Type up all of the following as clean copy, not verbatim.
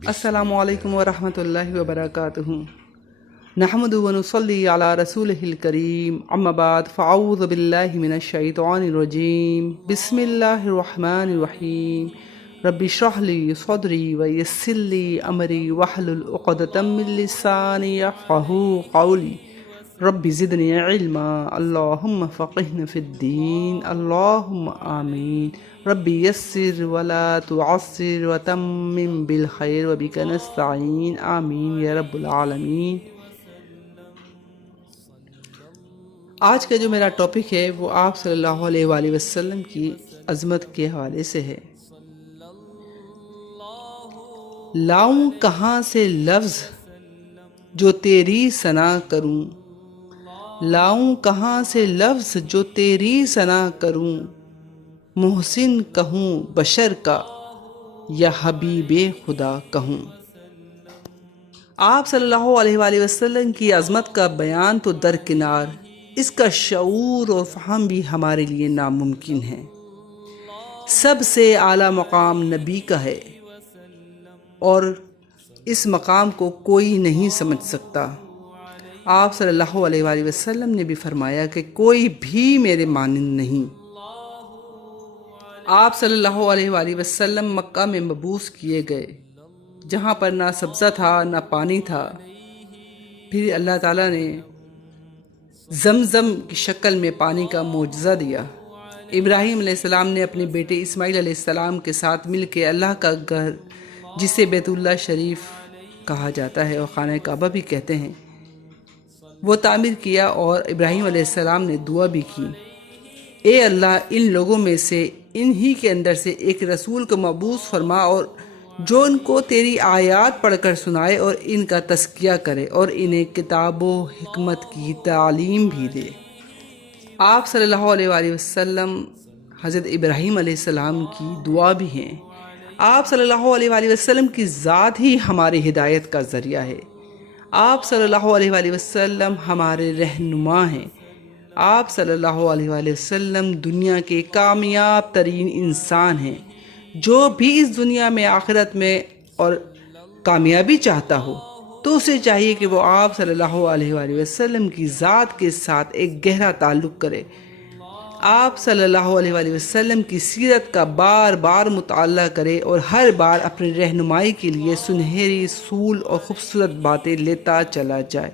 السلام علیکم ورحمۃ اللہ وبرکاتہ۔ نحمد و نصلی علی رسولہ الکریم، اما بعد فاعوذ باللہ من الشیطان الرجیم، بسم اللہ الرحمن الرحیم۔ رب اشرح لی صدری ویسر لی امری واحلل عقدۃ من لسانی یفقہوا قولی۔ رب زدنی علما، اللہم فقہنا فی الدین، اللہم آمین۔ رب یسر ولا تعسر وتمم بالخیر وبک نستعین، آمین یا رب العالمین۔ آج کا جو میرا ٹاپک ہے وہ آپ صلی اللہ علیہ وآلہ وسلم کی عظمت کے حوالے سے ہے۔ لاؤں کہاں سے لفظ جو تیری ثنا کروں، لاؤں کہاں سے لفظ جو تیری ثنا کروں، محسن کہوں بشر کا یا حبیب خدا کہوں۔ آپ صلی اللہ علیہ وآلہ وسلم کی عظمت کا بیان تو درکنار، اس کا شعور اور فہم بھی ہمارے لیے ناممکن ہے۔ سب سے اعلیٰ مقام نبی کا ہے اور اس مقام کو کوئی نہیں سمجھ سکتا۔ آپ صلی اللہ علیہ وآلہ وسلم نے بھی فرمایا کہ کوئی بھی میرے مانند نہیں۔ آپ صلی اللہ علیہ وآلہ وسلم مکہ میں مبعوث کیے گئے، جہاں پر نہ سبزہ تھا نہ پانی تھا۔ پھر اللہ تعالیٰ نے زمزم کی شکل میں پانی کا معجزہ دیا۔ ابراہیم علیہ السلام نے اپنے بیٹے اسماعیل علیہ السلام کے ساتھ مل کے اللہ کا گھر، جسے بیت اللہ شریف کہا جاتا ہے اور خانہ کعبہ بھی کہتے ہیں، وہ تعمیر کیا، اور ابراہیم علیہ السلام نے دعا بھی کی، اے اللہ ان لوگوں میں سے انہی کے اندر سے ایک رسول کو مبعوث فرما، اور جو ان کو تیری آیات پڑھ کر سنائے اور ان کا تزکیہ کرے اور انہیں کتاب و حکمت کی تعلیم بھی دے۔ آپ صلی اللہ علیہ وآلہ وسلم حضرت ابراہیم علیہ السلام کی دعا بھی ہیں۔ آپ صلی اللہ علیہ وآلہ وسلم کی ذات ہی ہماری ہدایت کا ذریعہ ہے۔ آپ صلی اللہ علیہ وآلہ وسلم ہمارے رہنما ہیں۔ آپ صلی اللہ علیہ وآلہ وسلم دنیا کے کامیاب ترین انسان ہیں۔ جو بھی اس دنیا میں آخرت میں اور کامیابی چاہتا ہو تو اسے چاہیے کہ وہ آپ صلی اللہ علیہ وآلہ وسلم کی ذات کے ساتھ ایک گہرا تعلق کرے، آپ صلی اللہ علیہ وآلہ وسلم کی سیرت کا بار بار مطالعہ کرے اور ہر بار اپنی رہنمائی کے لیے سنہری اصول اور خوبصورت باتیں لیتا چلا جائے۔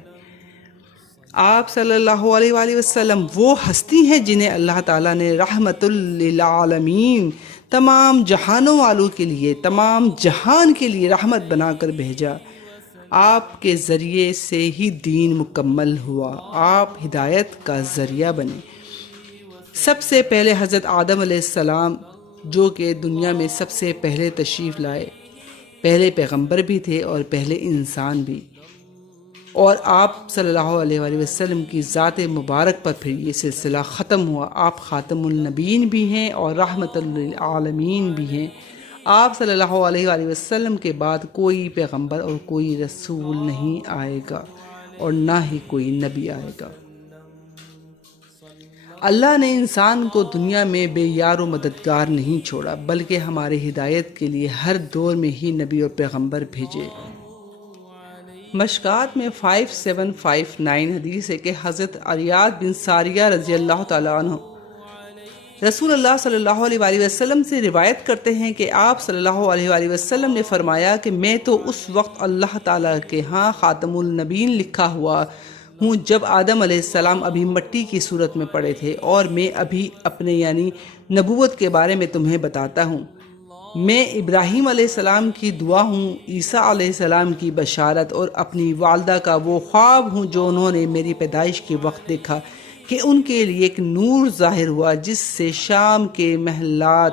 آپ صلی اللہ علیہ وآلہ وسلم وہ ہستی ہیں جنہیں اللہ تعالیٰ نے رحمت للعالمین، تمام جہانوں والوں کے لیے، تمام جہان کے لیے رحمت بنا کر بھیجا۔ آپ کے ذریعے سے ہی دین مکمل ہوا، آپ ہدایت کا ذریعہ بنے۔ سب سے پہلے حضرت آدم علیہ السلام، جو کہ دنیا میں سب سے پہلے تشریف لائے، پہلے پیغمبر بھی تھے اور پہلے انسان بھی، اور آپ صلی اللہ علیہ وآلہ وسلم کی ذات مبارک پر پھر یہ سلسلہ ختم ہوا۔ آپ خاتم النبیین بھی ہیں اور رحمت للعالمین بھی ہیں۔ آپ صلی اللہ علیہ وآلہ وسلم کے بعد کوئی پیغمبر اور کوئی رسول نہیں آئے گا اور نہ ہی کوئی نبی آئے گا۔ اللہ نے انسان کو دنیا میں بے یار و مددگار نہیں چھوڑا، بلکہ ہمارے ہدایت کے لیے ہر دور میں ہی نبی اور پیغمبر بھیجے۔ مشکات میں 5759 حدیث ہے کہ حضرت عیاض بن ساریہ رضی اللہ تعالیٰ عنہ رسول اللہ صلی اللہ علیہ وآلہ وسلم سے روایت کرتے ہیں کہ آپ صلی اللہ علیہ وآلہ وسلم نے فرمایا کہ میں تو اس وقت اللہ تعالیٰ کے ہاں خاتم النبیین لکھا ہوا ہوں جب آدم علیہ السلام ابھی مٹی کی صورت میں پڑے تھے، اور میں ابھی اپنے یعنی نبوت کے بارے میں تمہیں بتاتا ہوں۔ میں ابراہیم علیہ السلام کی دعا ہوں، عیسیٰ علیہ السلام کی بشارت، اور اپنی والدہ کا وہ خواب ہوں جو انہوں نے میری پیدائش کے وقت دیکھا کہ ان کے لیے ایک نور ظاہر ہوا جس سے شام کے محلات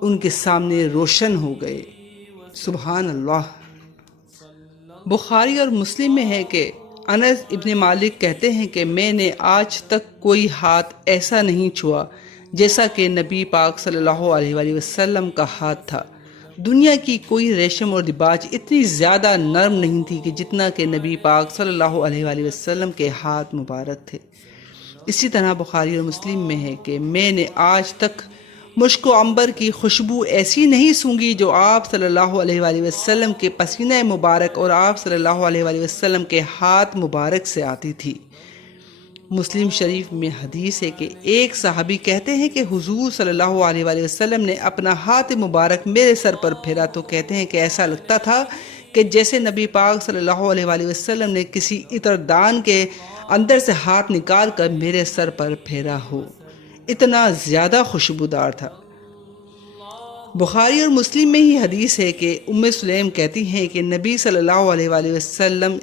ان کے سامنے روشن ہو گئے۔ سبحان اللہ۔ بخاری اور مسلم میں ہے کہ انس ابن مالک کہتے ہیں کہ میں نے آج تک کوئی ہاتھ ایسا نہیں چھوا جیسا کہ نبی پاک صلی اللہ علیہ وآلہ وسلم کا ہاتھ تھا۔ دنیا کی کوئی ریشم اور دباج اتنی زیادہ نرم نہیں تھی کہ جتنا کہ نبی پاک صلی اللہ علیہ وآلہ وسلم کے ہاتھ مبارک تھے۔ اسی طرح بخاری اور مسلم میں ہے کہ میں نے آج تک مشک و عنبر کی خوشبو ایسی نہیں سونگھی جو آپ صلی اللہ علیہ وآلہ وسلم کے پسینہ مبارک اور آپ صلی اللہ علیہ وآلہ وسلم کے ہاتھ مبارک سے آتی تھی۔ مسلم شریف میں حدیث ہے کہ ایک صحابی کہتے ہیں کہ حضور صلی اللہ علیہ وآلہ وسلم نے اپنا ہاتھ مبارک میرے سر پر پھیرا تو کہتے ہیں کہ ایسا لگتا تھا کہ جیسے نبی پاک صلی اللہ علیہ وآلہ وسلم نے کسی عطردان کے اندر سے ہاتھ نکال کر میرے سر پر پھیرا ہو، اتنا زیادہ خوشبودار تھا۔ بخاری اور مسلم میں ہی حدیث ہے کہ ام سلیم کہتی ہیں کہ نبی صلی اللہ علیہ وآلہ وسلم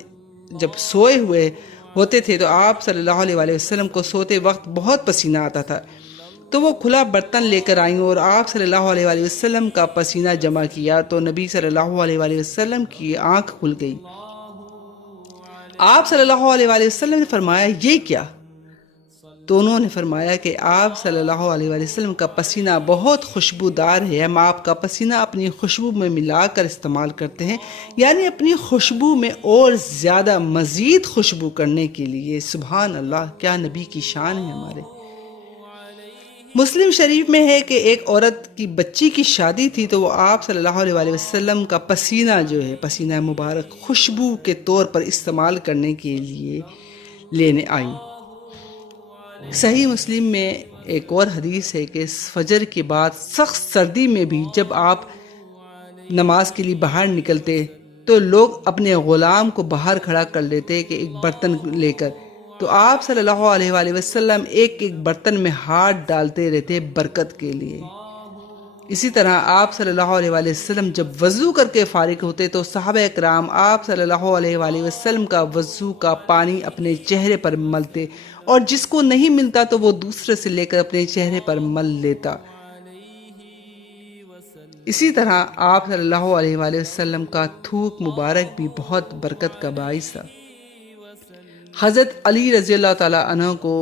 جب سوئے ہوئے ہوتے تھے تو آپ صلی اللہ علیہ وآلہ وسلم کو سوتے وقت بہت پسینہ آتا تھا، تو وہ کھلا برتن لے کر آئیں اور آپ صلی اللہ علیہ وآلہ وسلم کا پسینہ جمع کیا تو نبی صلی اللہ علیہ وآلہ وسلم کی آنکھ کھل گئی۔ آپ صلی اللہ علیہ وآلہ وسلم نے فرمایا یہ کیا؟ تو انہوں نے فرمایا کہ آپ صلی اللہ علیہ وآلہ وسلم کا پسینہ بہت خوشبودار ہے، ہم آپ کا پسینہ اپنی خوشبو میں ملا کر استعمال کرتے ہیں، یعنی اپنی خوشبو میں اور زیادہ مزید خوشبو کرنے کے لیے۔ سبحان اللہ، کیا نبی کی شان ہے ہمارے۔ مسلم شریف میں ہے کہ ایک عورت کی بچی کی شادی تھی تو وہ آپ صلی اللہ علیہ وآلہ وسلم کا پسینہ جو ہے پسینہ مبارک خوشبو کے طور پر استعمال کرنے کے لیے لینے آئی۔ صحیح مسلم میں ایک اور حدیث ہے کہ فجر کے بعد سخت سردی میں بھی جب آپ نماز کے لیے باہر نکلتے تو لوگ اپنے غلام کو باہر کھڑا کر لیتے کہ ایک برتن لے کر، تو آپ صلی اللہ علیہ وآلہ وسلم ایک ایک برتن میں ہاتھ ڈالتے رہتے برکت کے لیے۔ اسی طرح آپ صلی اللہ علیہ وآلہ وسلم جب وضو کر کے فارغ ہوتے تو صحابہ اکرام آپ صلی اللہ علیہ وآلہ وسلم کا وضو کا پانی اپنے چہرے پر ملتے، اور جس کو نہیں ملتا تو وہ دوسرے سے لے کر اپنے چہرے پر مل لیتا۔ اسی طرح آپ صلی اللہ علیہ وآلہ وسلم کا تھوک مبارک بھی بہت برکت کا باعث تھا۔ حضرت علی رضی اللہ تعالیٰ عنہ کو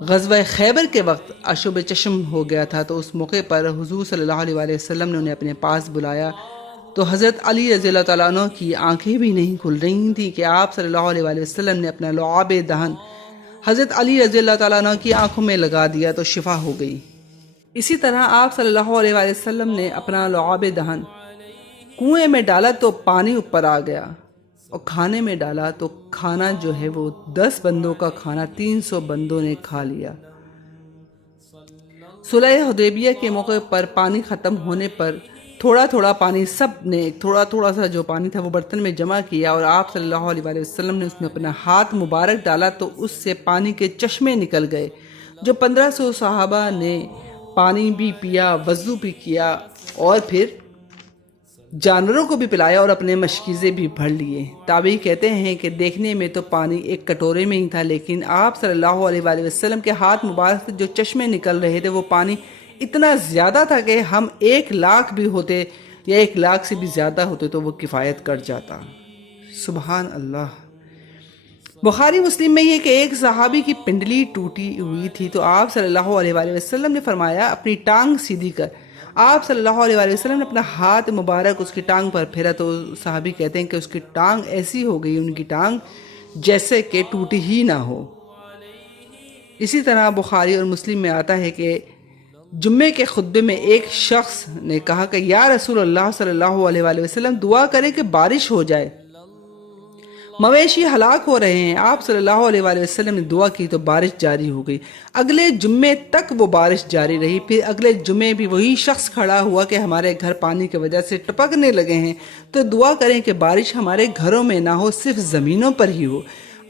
غزوہ خیبر کے وقت اشوب چشم ہو گیا تھا، تو اس موقع پر حضور صلی اللہ علیہ وآلہ وسلم نے انہیں اپنے پاس بلایا تو حضرت علی رضی اللہ تعالیٰ عنہ کی آنکھیں بھی نہیں کھل رہی تھیں کہ آپ صلی اللہ علیہ وآلہ وسلم نے اپنا لعاب دہن حضرت علی رضی اللہ تعالیٰ عنہ کی آنکھوں میں لگا دیا تو شفا ہو گئی۔ اسی طرح آپ صلی اللہ علیہ وآلہ وسلم نے اپنا لعاب دہن کنویں میں ڈالا تو پانی اوپر آ گیا، اور کھانے میں ڈالا تو کھانا جو ہے وہ 10 بندوں کا کھانا 300 بندوں نے کھا لیا۔ صلح حدیبیہ کے موقع پر پانی ختم ہونے پر تھوڑا تھوڑا پانی سب نے تھوڑا تھوڑا سا جو پانی تھا وہ برتن میں جمع کیا، اور آپ صلی اللہ علیہ وآلہ وسلم نے اس میں اپنا ہاتھ مبارک ڈالا تو اس سے پانی کے چشمے نکل گئے، جو 1500 صحابہ نے پانی بھی پیا، وضو بھی کیا، اور پھر جانوروں کو بھی پلایا اور اپنے مشکیزے بھی بھر لیے۔ تابعی کہتے ہیں کہ دیکھنے میں تو پانی ایک کٹورے میں ہی تھا، لیکن آپ صلی اللہ علیہ وآلہ وسلم کے ہاتھ مبارک سے جو چشمے نکل رہے تھے وہ پانی اتنا زیادہ تھا کہ ہم 1,00,000 بھی ہوتے یا 1,00,000 سے بھی زیادہ ہوتے تو وہ کفایت کر جاتا۔ سبحان اللہ۔ بخاری مسلم میں یہ کہ ایک صحابی کی پنڈلی ٹوٹی ہوئی تھی تو آپ صلی اللہ علیہ وآلہ وسلم نے فرمایا اپنی ٹانگ سیدھی کر۔ آپ صلی اللہ علیہ وآلہ وسلم نے اپنا ہاتھ مبارک اس کی ٹانگ پر پھیرا تو صحابی کہتے ہیں کہ اس کی ٹانگ ایسی ہو گئی، ان کی ٹانگ جیسے کہ ٹوٹی ہی نہ ہو۔ اسی طرح بخاری اور مسلم میں آتا ہے کہ جمعے کے خطبے میں ایک شخص نے کہا کہ یا رسول اللہ صلی اللہ علیہ وآلہ وسلم دعا کریں کہ بارش ہو جائے، مویشی ہلاک ہو رہے ہیں۔ آپ صلی اللہ علیہ وآلہ وسلم نے دعا کی تو بارش جاری ہو گئی۔ اگلے جمعے تک وہ بارش جاری رہی، پھر اگلے جمعے بھی وہی شخص کھڑا ہوا کہ ہمارے گھر پانی کی وجہ سے ٹپکنے لگے ہیں، تو دعا کریں کہ بارش ہمارے گھروں میں نہ ہو، صرف زمینوں پر ہی ہو۔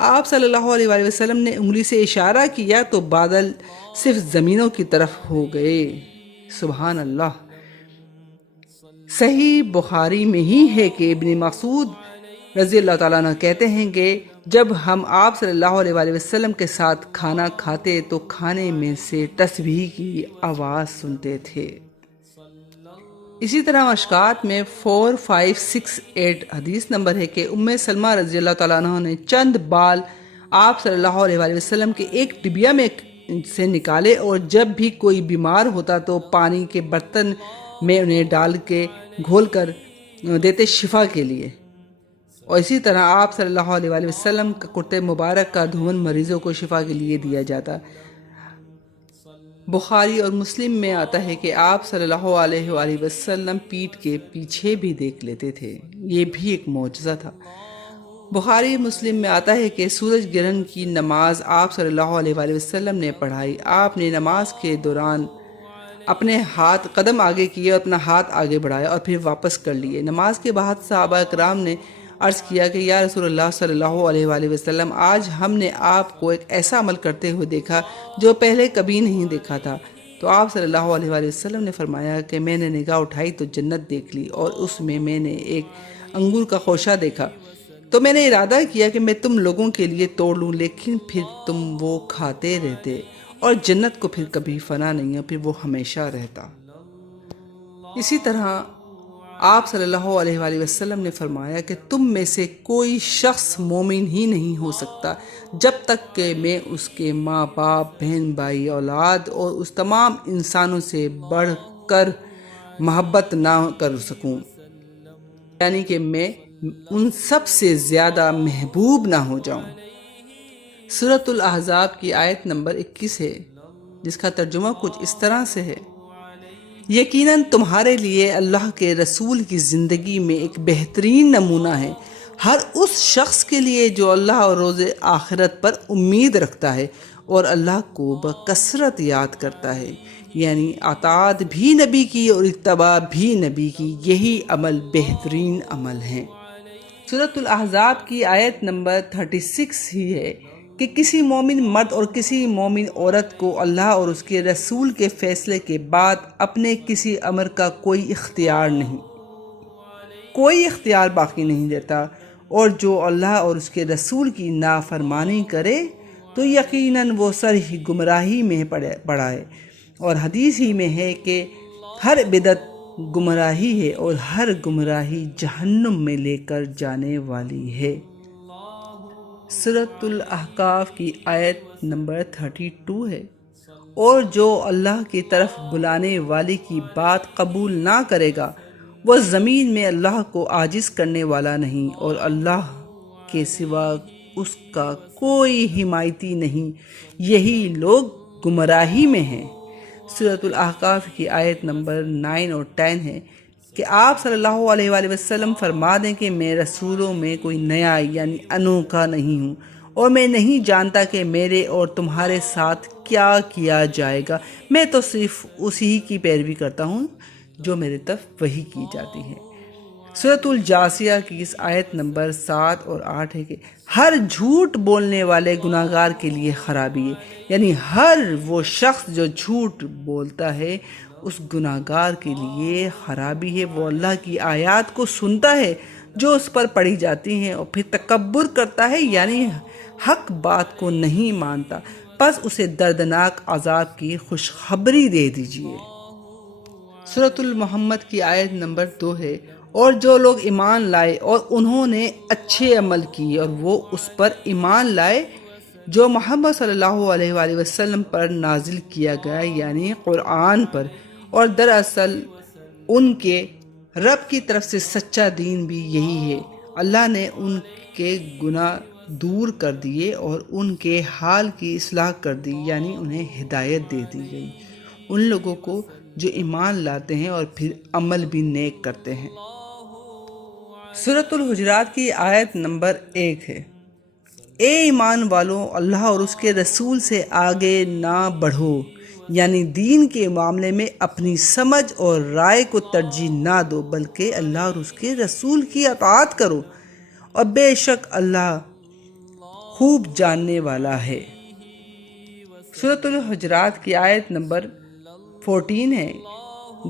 آپ صلی اللہ علیہ وآلہ وسلم نے انگلی سے اشارہ کیا تو بادل صرف زمینوں کی طرف ہو گئے۔ سبحان اللہ۔ صحیح بخاری میں ہی ہے کہ ابن مسعود رضی اللہ تعالیٰ عنہ کہتے ہیں کہ جب ہم آپ صلی اللہ علیہ وآلہ وسلم کے ساتھ کھانا کھاتے تو کھانے میں سے تسبیح کی آواز سنتے تھے۔ اسی طرح مشکات میں 4568 حدیث نمبر ہے کہ ام سلمہ رضی اللہ تعالیٰ عنہ نے چند بال آپ صلی اللہ علیہ وآلہ وسلم کے ایک ڈبیا میں سے نکالے، اور جب بھی کوئی بیمار ہوتا تو پانی کے برتن میں انہیں ڈال کے گھول کر دیتے شفا کے لیے۔ اور اسی طرح آپ صلی اللہ علیہ وآلہ وسلم کا کرتے مبارک کا دھون مریضوں کو شفا کے لیے دیا جاتا۔ بخاری اور مسلم میں آتا ہے کہ آپ صلی اللہ علیہ وآلہ وسلم پیٹھ کے پیچھے بھی دیکھ لیتے تھے، یہ بھی ایک معجزہ تھا۔ بخاری مسلم میں آتا ہے کہ سورج گرہن کی نماز آپ صلی اللہ علیہ وآلہ وسلم نے پڑھائی۔ آپ نے نماز کے دوران اپنے ہاتھ قدم آگے کیے اور اپنا ہاتھ آگے بڑھایا اور پھر واپس کر لیے۔ نماز کے بعد صحابہ کرام نے عرض کیا کہ یا رسول اللہ صلی اللہ علیہ وآلہ وسلم، آج ہم نے آپ کو ایک ایسا عمل کرتے ہوئے دیکھا جو پہلے کبھی نہیں دیکھا تھا۔ تو آپ صلی اللہ علیہ وآلہ وسلم نے فرمایا کہ میں نے نگاہ اٹھائی تو جنت دیکھ لی، اور اس میں نے ایک انگور کا خوشہ دیکھا، تو میں نے ارادہ کیا کہ میں تم لوگوں کے لیے توڑ لوں، لیکن پھر تم وہ کھاتے رہتے، اور جنت کو پھر کبھی فنا نہیں ہے، پھر وہ ہمیشہ رہتا۔ اسی طرح آپ صلی اللہ علیہ وآلہ وسلم نے فرمایا کہ تم میں سے کوئی شخص مومن ہی نہیں ہو سکتا جب تک کہ میں اس کے ماں باپ، بہن بھائی، اولاد اور اس تمام انسانوں سے بڑھ کر محبت نہ کر سکوں، یعنی کہ میں ان سب سے زیادہ محبوب نہ ہو جاؤں۔ سورۃ الاحزاب کی آیت نمبر 21 ہے، جس کا ترجمہ کچھ اس طرح سے ہے: یقیناً تمہارے لیے اللہ کے رسول کی زندگی میں ایک بہترین نمونہ ہے ہر اس شخص کے لیے جو اللہ اور روز آخرت پر امید رکھتا ہے اور اللہ کو بکثرت یاد کرتا ہے، یعنی اطاعت بھی نبی کی اور اتباع بھی نبی کی، یہی عمل بہترین عمل ہے۔ سورۃ الاحزاب کی آیت نمبر 36 ہی ہے کہ کسی مومن مرد اور کسی مومن عورت کو اللہ اور اس کے رسول کے فیصلے کے بعد اپنے کسی امر کا کوئی اختیار نہیں، کوئی اختیار باقی نہیں رہتا، اور جو اللہ اور اس کے رسول کی نافرمانی کرے تو یقیناً وہ سرہی گمراہی میں پڑا ہے، اور حدیث ہی میں ہے کہ ہر بدعت گمراہی ہے اور ہر گمراہی جہنم میں لے کر جانے والی ہے۔ سورۃ الاحقاف کی آیت نمبر 32 ہے: اور جو اللہ کی طرف بلانے والے کی بات قبول نہ کرے گا وہ زمین میں اللہ کو عاجز کرنے والا نہیں، اور اللہ کے سوا اس کا کوئی حمایتی نہیں، یہی لوگ گمراہی میں ہیں۔ سورۃ الاحقاف کی آیت نمبر 9 اور 10 ہے کہ آپ صلی اللہ علیہ وآلہ وسلم فرما دیں کہ میں رسولوں میں کوئی نیا یعنی انوکھا نہیں ہوں، اور میں نہیں جانتا کہ میرے اور تمہارے ساتھ کیا کیا جائے گا، میں تو صرف اسی کی پیروی کرتا ہوں جو میرے طرف وحی کی جاتی ہے۔ سورۃ الجاثیہ کی اس آیت نمبر 7 اور 8 ہے کہ ہر جھوٹ بولنے والے گناہگار کے لیے خرابی ہے، یعنی ہر وہ شخص جو جھوٹ بولتا ہے اس گناہگار کے لیے خرابی ہے۔ وہ اللہ کی آیات کو سنتا ہے جو اس پر پڑھی جاتی ہیں اور پھر تکبر کرتا ہے، یعنی حق بات کو نہیں مانتا، پس اسے دردناک عذاب کی خوشخبری دے دیجیے۔ سورۃ المحمد کی آیت نمبر 2 ہے: اور جو لوگ ایمان لائے اور انہوں نے اچھے عمل کیے اور وہ اس پر ایمان لائے جو محمد صلی اللہ علیہ وآلہ وسلم پر نازل کیا گیا، یعنی قرآن پر، اور دراصل ان کے رب کی طرف سے سچا دین بھی یہی ہے۔ اللہ نے ان کے گناہ دور کر دیے اور ان کے حال کی اصلاح کر دی، یعنی انہیں ہدایت دے دی گئی، ان لوگوں کو جو ایمان لاتے ہیں اور پھر عمل بھی نیک کرتے ہیں۔ سورۃ الحجرات کی آیت نمبر 1 ہے: اے ایمان والو، اللہ اور اس کے رسول سے آگے نہ بڑھو، یعنی دین کے معاملے میں اپنی سمجھ اور رائے کو ترجیح نہ دو، بلکہ اللہ اور اس کے رسول کی اطاعت کرو، اور بے شک اللہ خوب جاننے والا ہے۔ سورۃ الحجرات کی آیت نمبر 14 ہے: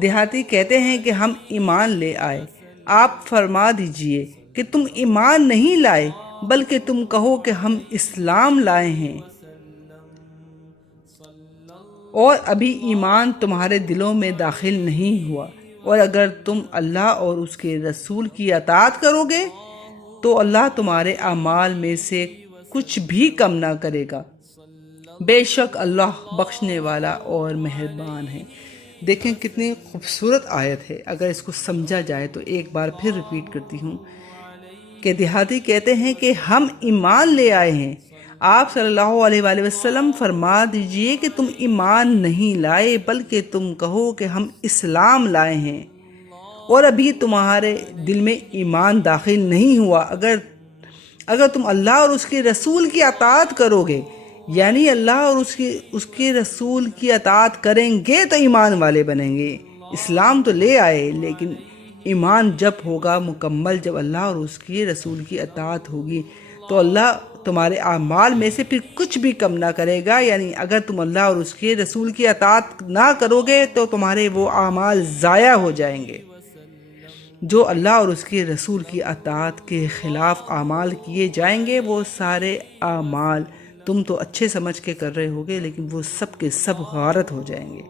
دیہاتی کہتے ہیں کہ ہم ایمان لے آئے، آپ فرما دیجئے کہ تم ایمان نہیں لائے بلکہ تم کہو کہ ہم اسلام لائے ہیں، اور ابھی ایمان تمہارے دلوں میں داخل نہیں ہوا، اور اگر تم اللہ اور اس کے رسول کی اطاعت کرو گے تو اللہ تمہارے اعمال میں سے کچھ بھی کم نہ کرے گا، بے شک اللہ بخشنے والا اور مہربان ہے۔ دیکھیں کتنی خوبصورت آیت ہے، اگر اس کو سمجھا جائے تو ایک بار پھر ریپیٹ کرتی ہوں کہ دیہاتی کہتے ہیں کہ ہم ایمان لے آئے ہیں، آپ صلی اللہ علیہ وآلہ وسلم فرما دیجئے کہ تم ایمان نہیں لائے بلکہ تم کہو کہ ہم اسلام لائے ہیں اور ابھی تمہارے دل میں ایمان داخل نہیں ہوا۔ اگر تم اللہ اور اس کے رسول کی اطاعت کرو گے، یعنی اللہ اور اس کے رسول کی اطاعت کریں گے تو ایمان والے بنیں گے۔ اسلام تو لے آئے، لیکن ایمان جب ہوگا مکمل، جب اللہ اور اس کے رسول کی اطاعت ہوگی تو اللہ تمہارے اعمال میں سے پھر کچھ بھی کم نہ کرے گا۔ یعنی اگر تم اللہ اور اس کے رسول کی اطاعت نہ کرو گے تو تمہارے وہ اعمال ضائع ہو جائیں گے۔ جو اللہ اور اس کے رسول کی اطاعت کے خلاف اعمال کیے جائیں گے، وہ سارے اعمال تم تو اچھے سمجھ کے کر رہے ہوگے، لیکن وہ سب کے سب غارت ہو جائیں گے۔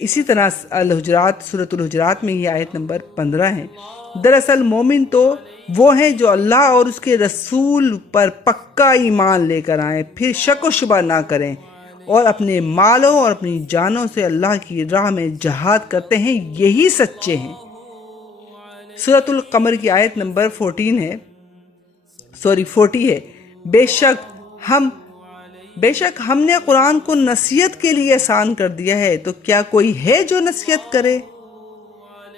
اسی طرح سورۃ الحجرات میں یہ آیت نمبر 15 ہے۔ دراصل مومن تو وہ ہیں جو اللہ اور اس کے رسول پر پکا ایمان لے کر آئیں، پھر شک و شبہ نہ کریں اور اپنے مالوں اور اپنی جانوں سے اللہ کی راہ میں جہاد کرتے ہیں، یہی سچے ہیں۔ سورۃ القمر کی آیت نمبر 40 ہے۔ بے شک ہم نے قرآن کو نصیحت کے لیے آسان کر دیا ہے، تو کیا کوئی ہے جو نصیحت کرے؟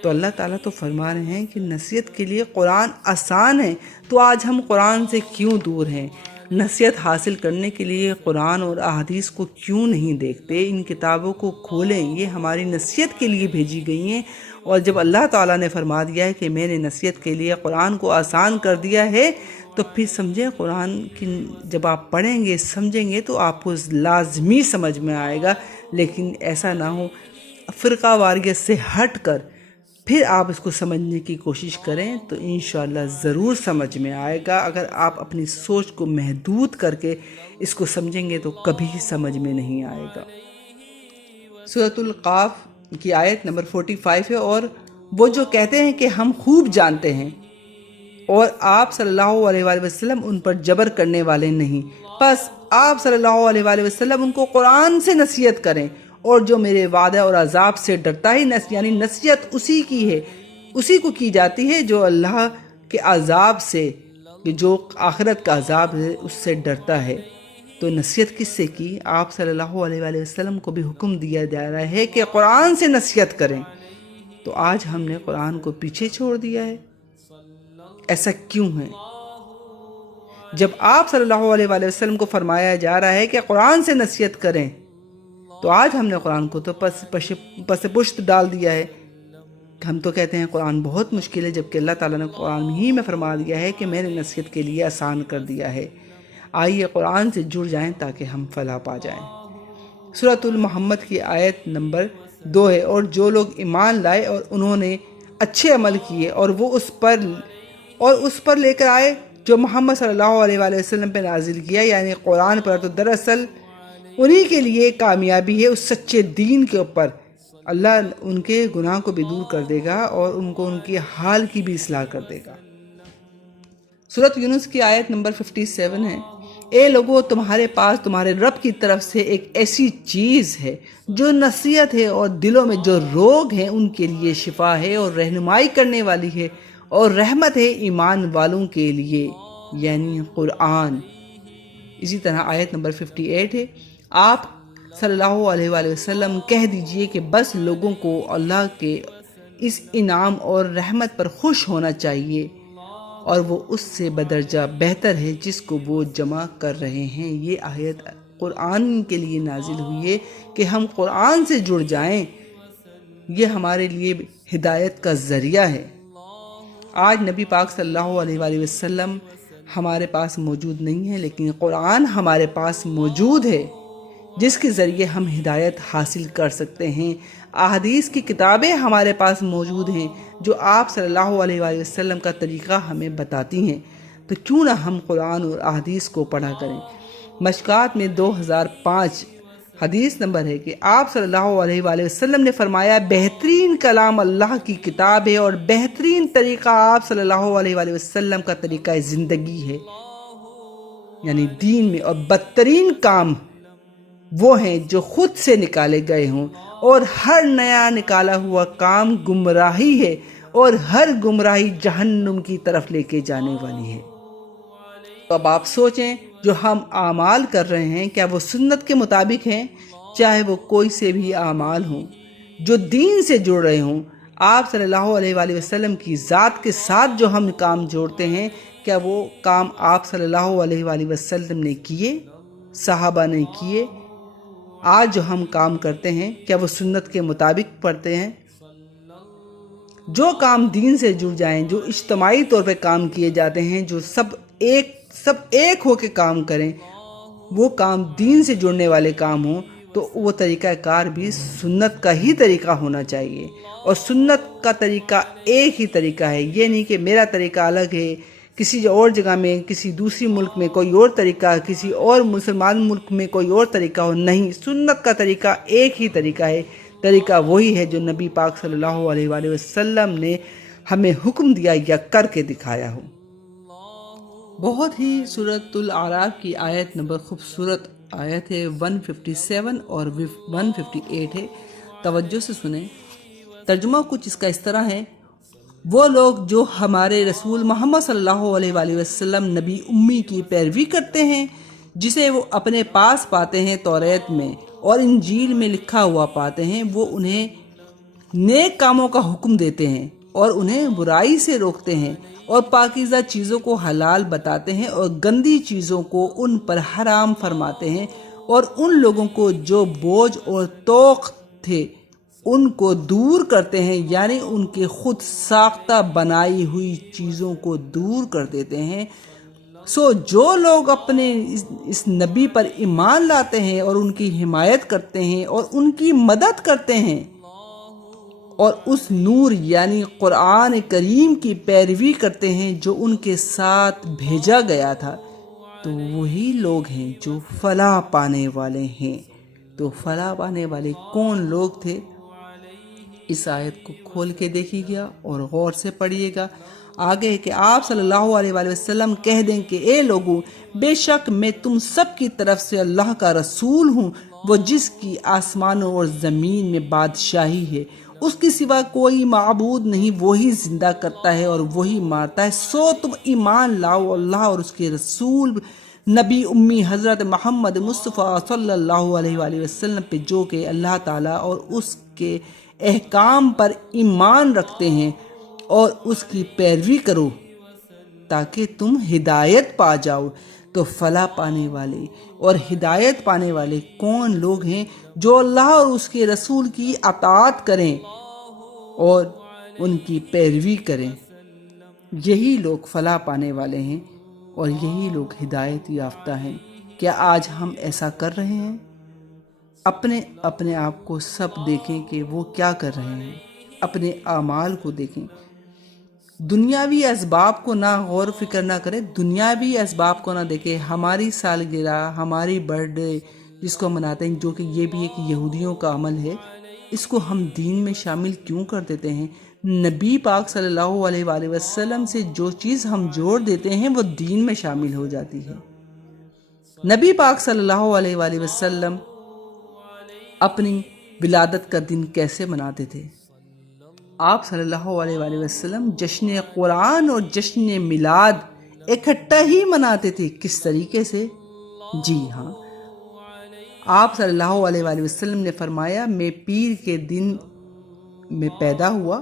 تو اللہ تعالیٰ تو فرما رہے ہیں کہ نصیحت کے لیے قرآن آسان ہے، تو آج ہم قرآن سے کیوں دور ہیں؟ نصیحت حاصل کرنے کے لیے قرآن اور احادیث کو کیوں نہیں دیکھتے؟ ان کتابوں کو کھولیں، یہ ہماری نصیحت کے لیے بھیجی گئی ہیں، اور جب اللہ تعالیٰ نے فرما دیا ہے کہ میں نے نصیحت کے لیے قرآن کو آسان کر دیا ہے، تو پھر سمجھیں قرآن کی جب آپ پڑھیں گے سمجھیں گے تو آپ کو لازمی سمجھ میں آئے گا، لیکن ایسا نہ ہو فرقہ واریت سے ہٹ کر پھر آپ اس کو سمجھنے کی کوشش کریں تو انشاءاللہ ضرور سمجھ میں آئے گا۔ اگر آپ اپنی سوچ کو محدود کر کے اس کو سمجھیں گے تو کبھی سمجھ میں نہیں آئے گا۔ سورۃ القاف کی آیت نمبر 45 ہے۔ اور وہ جو کہتے ہیں کہ ہم خوب جانتے ہیں اور آپ صلی اللہ علیہ وآلہ وسلم ان پر جبر کرنے والے نہیں، پس آپ صلی اللہ علیہ وآلہ وسلم ان کو قرآن سے نصیحت کریں، اور جو میرے وعدہ اور عذاب سے ڈرتا ہے، یعنی نصیحت اسی کو کی جاتی ہے جو اللہ کے عذاب سے، جو آخرت کا عذاب ہے اس سے ڈرتا ہے۔ تو نصیحت کس سے کی؟ آپ صلی اللہ علیہ وآلہ وسلم کو بھی حکم دیا جا رہا ہے کہ قرآن سے نصیحت کریں، تو آج ہم نے قرآن کو پیچھے چھوڑ دیا ہے۔ ایسا کیوں ہے؟ جب آپ صلی اللہ علیہ وآلہ وسلم کو فرمایا جا رہا ہے کہ قرآن سے نصیحت کریں، تو آج ہم نے قرآن کو تو پس پشت ڈال دیا ہے۔ ہم تو کہتے ہیں قرآن بہت مشکل ہے، جبکہ اللہ تعالیٰ نے قرآن ہی میں فرما دیا ہے کہ میں نے نصیحت کے لیے آسان کر دیا ہے۔ آئیے قرآن سے جڑ جائیں تاکہ ہم فلاح پا جائیں۔ سورۃ المحمد کی آیت نمبر 2 ہے۔ اور جو لوگ ایمان لائے اور انہوں نے اچھے عمل کیے اور وہ اس پر لے کر آئے جو محمد صلی اللہ علیہ وآلہ وسلم پہ نازل کیا، یعنی قرآن پر، تو دراصل انہی کے لیے کامیابی ہے۔ اس سچے دین کے اوپر اللہ ان کے گناہ کو بھی دور کر دے گا اور ان کو ان کے حال کی بھی اصلاح کر دے گا۔ سورۃ یونس کی آیت نمبر 57 ہے۔ اے لوگو، تمہارے پاس تمہارے رب کی طرف سے ایک ایسی چیز ہے جو نصیحت ہے، اور دلوں میں جو روگ ہیں ان کے لیے شفا ہے، اور رہنمائی کرنے والی ہے، اور رحمت ہے ایمان والوں کے لیے، یعنی قرآن۔ اسی طرح آیت نمبر 58 ہے۔ آپ صلی اللہ علیہ وآلہ وسلم کہہ دیجئے کہ بس لوگوں کو اللہ کے اس انعام اور رحمت پر خوش ہونا چاہیے، اور وہ اس سے بدرجہ بہتر ہے جس کو وہ جمع کر رہے ہیں۔ یہ آیت قرآن کے لیے نازل ہوئی ہے کہ ہم قرآن سے جڑ جائیں، یہ ہمارے لیے ہدایت کا ذریعہ ہے۔ آج نبی پاک صلی اللہ علیہ وآلہ وسلم ہمارے پاس موجود نہیں ہے، لیکن قرآن ہمارے پاس موجود ہے جس کے ذریعے ہم ہدایت حاصل کر سکتے ہیں۔ احادیث کی کتابیں ہمارے پاس موجود ہیں جو آپ صلی اللہ علیہ وآلہ وسلم کا طریقہ ہمیں بتاتی ہیں، تو کیوں نہ ہم قرآن اور احادیث کو پڑھا کریں۔ مشکات میں 2005 حدیث نمبر ہے کہ آپ صلی اللہ علیہ وآلہ وسلم نے فرمایا، بہترین کلام اللہ کی کتاب ہے، اور بہترین طریقہ آپ صلی اللہ علیہ وآلہ وسلم کا طریقہ زندگی ہے، یعنی دین میں، اور بدترین کام وہ ہیں جو خود سے نکالے گئے ہوں، اور ہر نیا نکالا ہوا کام گمراہی ہے، اور ہر گمراہی جہنم کی طرف لے کے جانے والی ہے۔ اب آپ سوچیں جو ہم اعمال کر رہے ہیں کیا وہ سنت کے مطابق ہیں، چاہے وہ کوئی سے بھی اعمال ہوں، جو دین سے جڑ رہے ہوں۔ آپ صلی اللہ علیہ وآلہ وسلم کی ذات کے ساتھ جو ہم کام جوڑتے ہیں کیا وہ کام آپ صلی اللہ علیہ وآلہ وسلم نے کیے، صحابہ نے کیے؟ آج جو ہم کام کرتے ہیں کیا وہ سنت کے مطابق پڑھتے ہیں؟ جو کام دین سے جڑ جائیں، جو اجتماعی طور پہ کام کیے جاتے ہیں، جو سب ایک ہو کے کام کریں، وہ کام دین سے جڑنے والے کام ہوں، تو وہ طریقہ کار بھی سنت کا ہی طریقہ ہونا چاہیے۔ اور سنت کا طریقہ ایک ہی طریقہ ہے، یہ نہیں کہ میرا طریقہ الگ ہے، کسی اور جگہ میں، کسی دوسری ملک میں کوئی اور طریقہ، کسی اور مسلمان ملک میں کوئی اور طریقہ ہو۔ نہیں، سنت کا طریقہ ایک ہی طریقہ ہے، طریقہ وہی ہے جو نبی پاک صلی اللہ علیہ وآلہ وسلم نے ہمیں حکم دیا یا کر کے دکھایا ہو۔ بہت ہی سورۃ الاعراف کی آیت نمبر خوبصورت آیت ہے 157 اور 158 ہے، توجہ سے سنیں۔ ترجمہ کچھ اس کا اس طرح ہے: وہ لوگ جو ہمارے رسول محمد صلی اللہ علیہ وآلہ وسلم نبی امی کی پیروی کرتے ہیں، جسے وہ اپنے پاس پاتے ہیں توریت میں اور انجیل میں لکھا ہوا پاتے ہیں، وہ انہیں نیک کاموں کا حکم دیتے ہیں اور انہیں برائی سے روکتے ہیں، اور پاکیزہ چیزوں کو حلال بتاتے ہیں اور گندی چیزوں کو ان پر حرام فرماتے ہیں، اور ان لوگوں کو جو بوجھ اور توق تھے ان کو دور کرتے ہیں، یعنی ان کے خود ساختہ بنائی ہوئی چیزوں کو دور کر دیتے ہیں۔ سو جو لوگ اپنے اس نبی پر ایمان لاتے ہیں اور ان کی حمایت کرتے ہیں اور ان کی مدد کرتے ہیں اور اس نور یعنی قرآن کریم کی پیروی کرتے ہیں جو ان کے ساتھ بھیجا گیا تھا، تو وہی لوگ ہیں جو فلاح پانے والے ہیں۔ تو فلاح پانے والے کون لوگ تھے؟ اس آیت کو کھول کے دیکھیے گا اور غور سے پڑھیے گا۔ آگے کہ آپ صلی اللہ علیہ وآلہ وسلم کہہ دیں کہ اے لوگو، بے شک میں تم سب کی طرف سے اللہ کا رسول ہوں، وہ جس کی آسمانوں اور زمین میں بادشاہی ہے، اس کی سوا کوئی معبود نہیں، وہی زندہ کرتا ہے اور وہی مارتا ہے، سو تم ایمان لاؤ اللہ اور اس کے رسول نبی امی حضرت محمد مصطفیٰ صلی اللہ علیہ وآلہ وسلم پہ، جو کہ اللہ تعالیٰ اور اس کے احکام پر ایمان رکھتے ہیں، اور اس کی پیروی کرو تاکہ تم ہدایت پا جاؤ۔ تو فلاح پانے والے اور ہدایت پانے والے کون لوگ ہیں؟ جو اللہ اور اس کے رسول کی اطاعت کریں اور ان کی پیروی کریں، یہی لوگ فلاح پانے والے ہیں اور یہی لوگ ہدایت یافتہ ہیں۔ کیا آج ہم ایسا کر رہے ہیں؟ اپنے آپ کو سب دیکھیں کہ وہ کیا کر رہے ہیں، اپنے اعمال کو دیکھیں۔ دنیاوی اسباب کو نہ غور و فکر نہ کریں، دنیاوی اسباب کو نہ دیکھیں۔ ہماری سالگرہ، ہماری برتھ ڈے جس کو مناتے ہیں، جو کہ یہ بھی ایک یہودیوں کا عمل ہے، اس کو ہم دین میں شامل کیوں کر دیتے ہیں؟ نبی پاک صلی اللہ علیہ وآلہ وسلم سے جو چیز ہم جوڑ دیتے ہیں وہ دین میں شامل ہو جاتی ہے۔ نبی پاک صلی اللہ علیہ وآلہ وسلم اپنی ولادت کا دن کیسے مناتے تھے؟ آپ صلی اللہ علیہ وآلہ وسلم جشن قرآن اور جشن میلاد اکٹھا ہی مناتے تھے۔ کس طریقے سے؟ جی ہاں، آپ صلی اللہ علیہ وآلہ وسلم نے فرمایا، میں پیر کے دن میں پیدا ہوا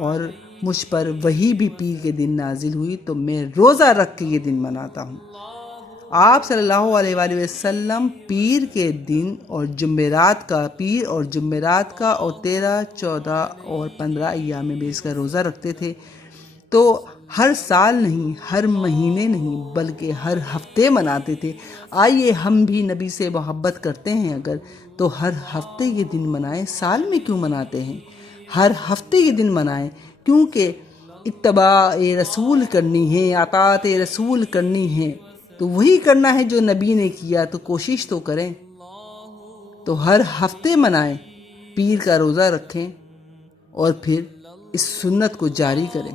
اور مجھ پر وہی بھی پیر کے دن نازل ہوئی، تو میں روزہ رکھ کے یہ دن مناتا ہوں۔ آپ صلی اللہ علیہ وآلہ وسلم پیر کے دن اور جمعرات کا اور 13، 14 اور 15 ایام بیس کا روزہ رکھتے تھے۔ تو ہر سال نہیں، ہر مہینے نہیں، بلکہ ہر ہفتے مناتے تھے۔ آئیے ہم بھی نبی سے محبت کرتے ہیں اگر، تو ہر ہفتے یہ دن منائیں۔ سال میں کیوں مناتے ہیں؟ ہر ہفتے یہ دن منائیں، کیونکہ اتباع رسول کرنی ہے، اطاعت رسول کرنی ہے، تو وہی کرنا ہے جو نبی نے کیا، تو کوشش تو کریں۔ تو ہر ہفتے منائیں، پیر کا روزہ رکھیں اور پھر اس سنت کو جاری کریں۔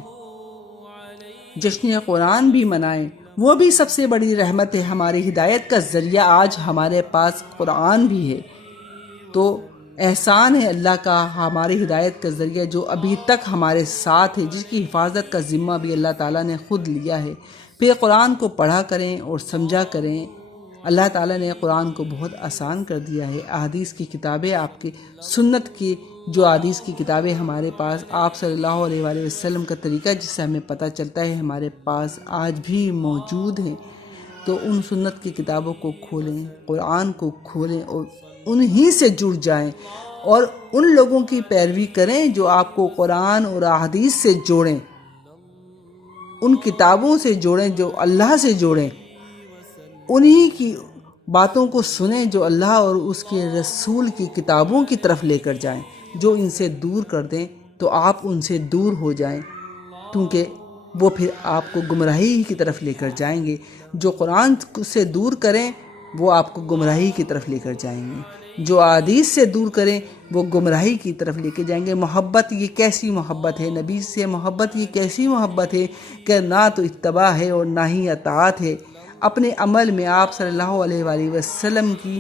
جشن قرآن بھی منائیں، وہ بھی سب سے بڑی رحمت ہے، ہماری ہدایت کا ذریعہ آج ہمارے پاس قرآن بھی ہے۔ تو احسان ہے اللہ کا، ہماری ہدایت کا ذریعہ جو ابھی تک ہمارے ساتھ ہے، جس کی حفاظت کا ذمہ بھی اللہ تعالیٰ نے خود لیا ہے۔ پھر قرآن کو پڑھا کریں اور سمجھا کریں۔ اللہ تعالیٰ نے قرآن کو بہت آسان کر دیا ہے۔ احادیث کی کتابیں، آپ کی سنت کی جو احادیث کی کتابیں ہمارے پاس آپ صلی اللہ علیہ وآلہ وسلم کا طریقہ جس سے ہمیں پتہ چلتا ہے ہمارے پاس آج بھی موجود ہیں، تو ان سنت کی کتابوں کو کھولیں، قرآن کو کھولیں اور انہی سے جڑ جائیں اور ان لوگوں کی پیروی کریں جو آپ کو قرآن اور احادیث سے جوڑیں، ان کتابوں سے جوڑیں جو اللہ سے جوڑیں، انہی کی باتوں کو سنیں جو اللہ اور اس کے رسول کی کتابوں کی طرف لے کر جائیں۔ جو ان سے دور کر دیں تو آپ ان سے دور ہو جائیں، کیونکہ وہ پھر آپ کو گمراہی کی طرف لے کر جائیں گے۔ جو قرآن سے دور کریں وہ آپ کو گمراہی کی طرف لے کر جائیں گے، جو احادیث سے دور کریں وہ گمراہی کی طرف لے کے جائیں گے۔ محبت یہ کیسی محبت ہے، نبی سے محبت یہ کیسی محبت ہے کہ نہ تو اتباع ہے اور نہ ہی اطاعت ہے۔ اپنے عمل میں آپ صلی اللہ علیہ وآلہ وسلم کی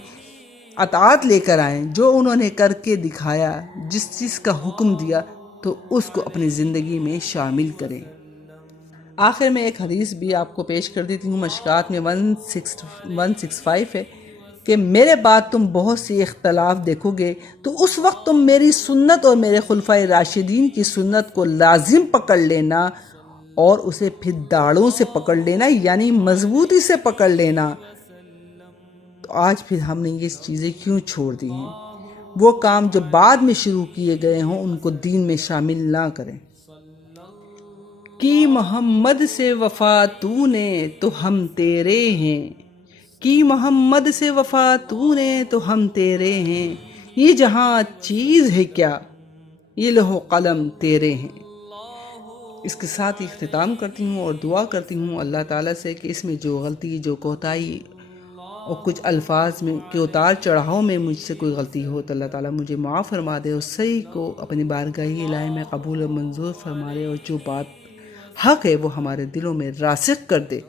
اطاعت لے کر آئیں، جو انہوں نے کر کے دکھایا، جس چیز کا حکم دیا تو اس کو اپنی زندگی میں شامل کریں۔ آخر میں ایک حدیث بھی آپ کو پیش کر دیتی ہوں، مشکوٰۃ میں 165 ہے کہ میرے بعد تم بہت سی اختلاف دیکھو گے تو اس وقت تم میری سنت اور میرے خلفائے راشدین کی سنت کو لازم پکڑ لینا اور اسے پھر داڑھوں سے پکڑ لینا، یعنی مضبوطی سے پکڑ لینا۔ تو آج پھر ہم نے یہ چیزیں کیوں چھوڑ دی ہیں؟ وہ کام جو بعد میں شروع کیے گئے ہوں ان کو دین میں شامل نہ کریں۔ کی محمد سے وفا تو نے تو ہم تیرے ہیں، کی محمد سے وفا تو نے تو ہم تیرے ہیں، یہ جہاں چیز ہے کیا، یہ لوح و قلم تیرے ہیں۔ اس کے ساتھ ہی اختتام کرتی ہوں اور دعا کرتی ہوں اللہ تعالیٰ سے کہ اس میں جو غلطی، جو کوتاہی اور کچھ الفاظ میں کے اتار چڑھاؤ میں مجھ سے کوئی غلطی ہو تو اللہ تعالیٰ مجھے معاف فرما دے اور صحیح کو اپنی بارگاہ الہی میں قبول و منظور فرما دے، اور جو بات حق ہے وہ ہمارے دلوں میں راسخ کر دے۔